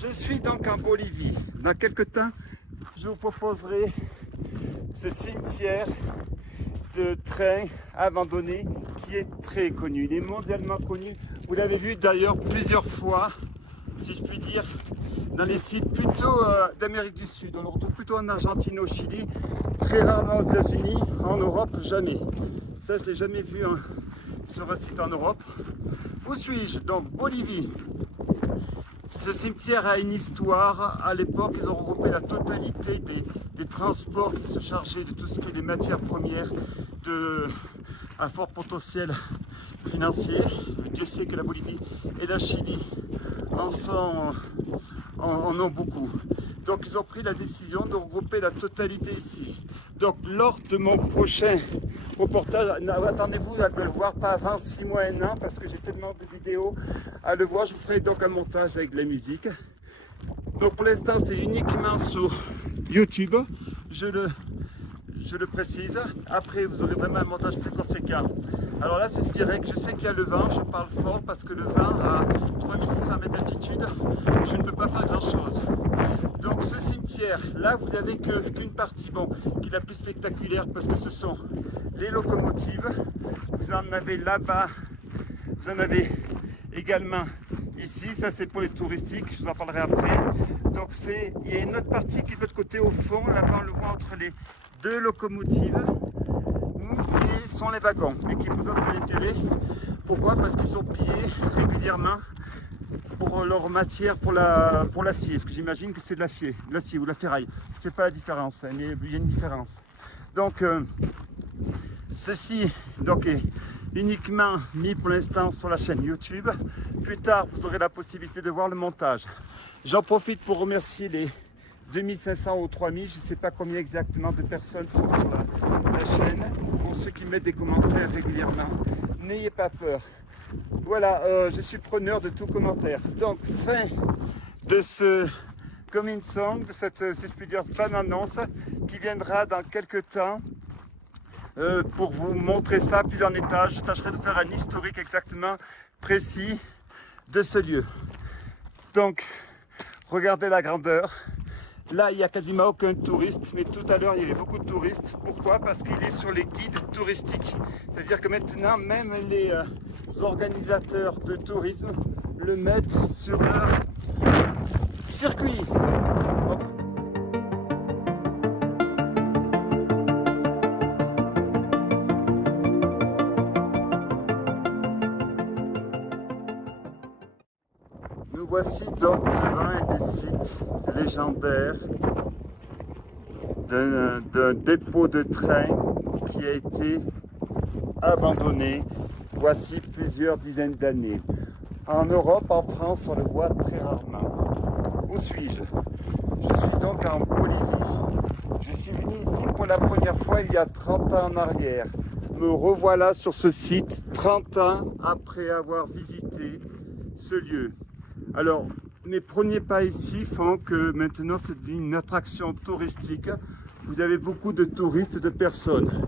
Je suis donc en Bolivie. Dans quelques temps, je vous proposerai ce cimetière de train abandonné qui est très connu. Il est mondialement connu. Vous l'avez vu d'ailleurs plusieurs fois, si je puis dire, dans les sites plutôt d'Amérique du Sud. On le retrouve plutôt en Argentine, au Chili, très rarement aux États-Unis, en Europe, jamais. Ça, je ne l'ai jamais vu sur un site en Europe. Où suis-je? Donc, Bolivie. Ce cimetière a une histoire. À l'époque, ils ont regroupé la totalité des transports qui se chargeaient de tout ce qui est des matières premières à fort potentiel financier. Dieu sait que la Bolivie et la Chili en ont beaucoup. Donc ils ont pris la décision de regrouper la totalité ici. Donc lors de mon prochain reportage, attendez-vous à le voir pas avant 6 mois, 1 an, parce que j'ai tellement de vidéos à le voir. Je vous ferai donc un montage avec de la musique. Donc pour l'instant c'est uniquement sur YouTube, je le précise. Après vous aurez vraiment un montage plus conséquent. Alors là c'est du direct, je sais qu'il y a le vent, je parle fort parce que le vent à 3600 mètres d'altitude, je ne peux pas faire grand chose. Donc ce cimetière, là vous n'avez qu'une partie, bon, qui est la plus spectaculaire parce que ce sont les locomotives. Vous en avez là-bas, vous en avez également ici, ça c'est pour les touristiques, je vous en parlerai après. Donc il y a une autre partie qui est de l'autre côté au fond, là-bas on le voit entre les deux locomotives, qui sont les wagons, mais qui présentent un intérêt. Pourquoi? Parce qu'ils sont pillés régulièrement pour leur matière, pour l'acier, parce que j'imagine que c'est de l'acier ou de la ferraille. Je ne sais pas la différence, mais il y a une différence. Donc ceci donc, est uniquement mis pour l'instant sur la chaîne YouTube. Plus tard, vous aurez la possibilité de voir le montage. J'en profite pour remercier les 2500 ou 3000, je ne sais pas combien exactement de personnes sont sur la chaîne. Pour ceux qui mettent des commentaires régulièrement, n'ayez pas peur. Voilà, je suis preneur de tout commentaire. Donc, fin de ce coming song, de cette, si je puis dire, bonne annonce qui viendra dans quelques temps pour vous montrer ça plus en étage. Je tâcherai de faire un historique exactement précis de ce lieu. Donc, regardez la grandeur. Là, il n'y a quasiment aucun touriste, mais tout à l'heure, il y avait beaucoup de touristes. Pourquoi? Parce qu'il est sur les guides touristiques. C'est-à-dire que maintenant, même les organisateurs de tourisme le mettent sur leur circuit. Nous voici donc devant un des sites légendaires d'un dépôt de train qui a été abandonné voici plusieurs dizaines d'années. En Europe, en France, on le voit très rarement. Où suis-je? Je suis donc en Bolivie. Je suis venu ici pour la première fois il y a 30 ans en arrière. Me revoilà sur ce site 30 ans après avoir visité ce lieu. Alors, mes premiers pas ici font que maintenant c'est une attraction touristique. Vous avez beaucoup de touristes, de personnes.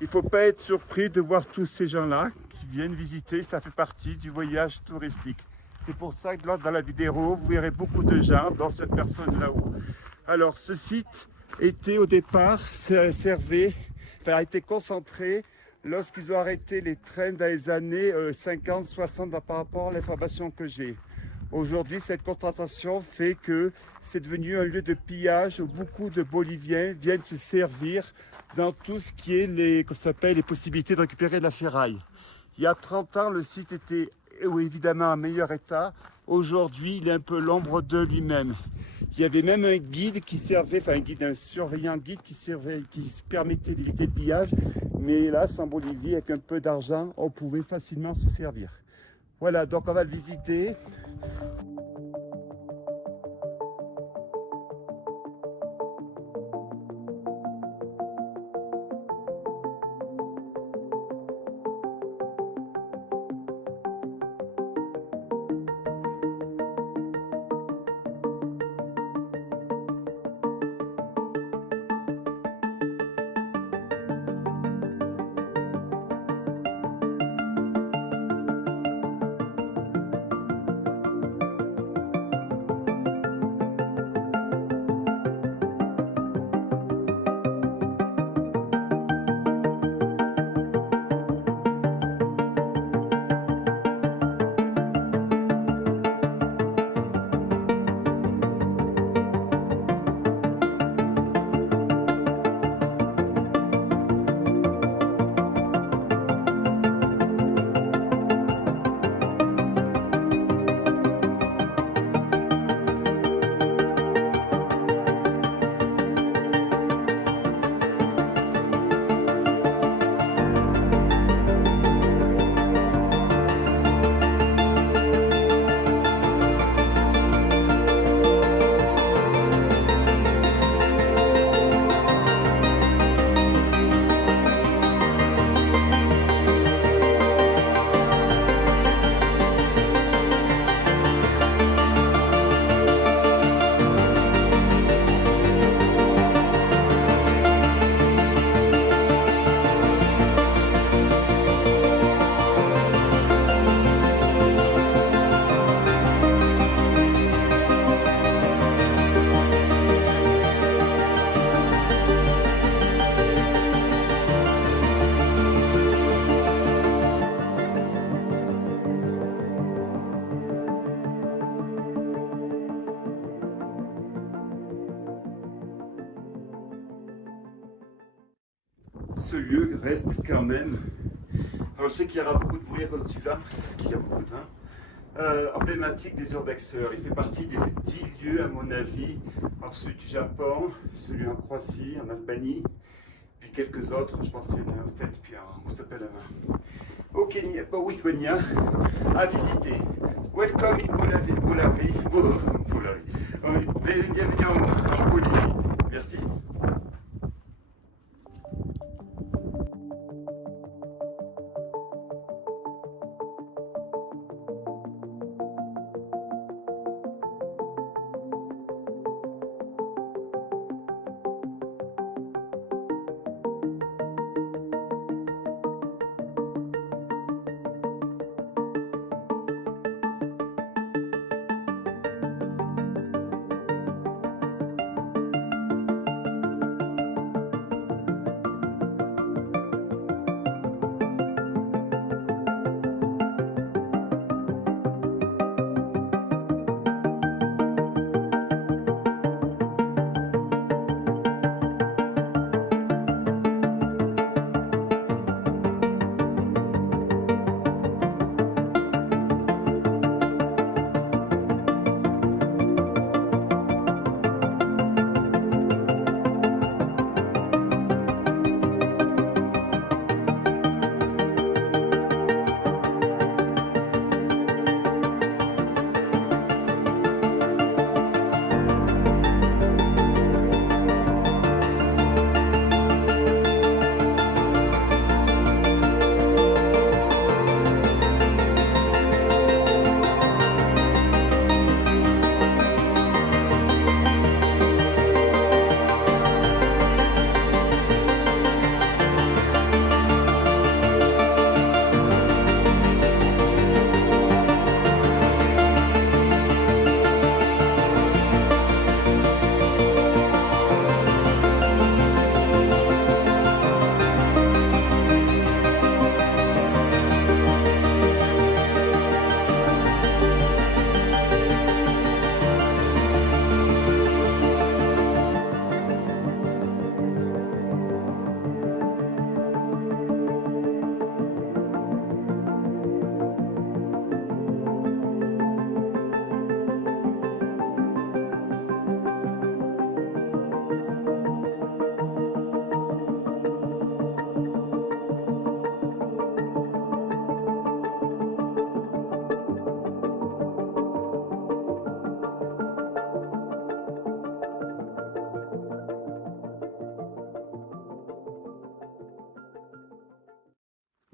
Il ne faut pas être surpris de voir tous ces gens-là qui viennent visiter, ça fait partie du voyage touristique. C'est pour ça que dans la vidéo, vous verrez beaucoup de gens, dont cette personne là-haut. Alors, ce site était au départ, a été concentré lorsqu'ils ont arrêté les trains dans les années 50-60 par rapport à l'information que j'ai. Aujourd'hui, cette concentration fait que c'est devenu un lieu de pillage où beaucoup de Boliviens viennent se servir dans tout ce qui est les possibilités de récupérer de la ferraille. Il y a 30 ans, le site était évidemment en meilleur état. Aujourd'hui, il est un peu l'ombre de lui-même. Il y avait même un guide qui servait, enfin un guide, un surveillant guide qui servait, qui se permettait d'éviter le pillage. Mais hélas, en Bolivie, avec un peu d'argent, on pouvait facilement se servir. Voilà, donc on va le visiter. Ce lieu reste quand même. Alors, je sais qu'il y aura beaucoup de bruit à cause du vin, parce qu'il y a beaucoup de vin. Emblématique des urbexeurs. Il fait partie des 10 lieux, à mon avis, entre celui du Japon, celui en Croatie, en Albanie, puis quelques autres. Je pense qu'il y en a un State, puis un, on s'appelle au Kenya, au Kenya, à visiter. Welcome in Bolivie. Bienvenue en Bolivie. Merci.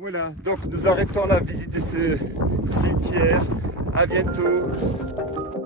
Voilà, donc nous arrêtons la visite de ce cimetière. À bientôt.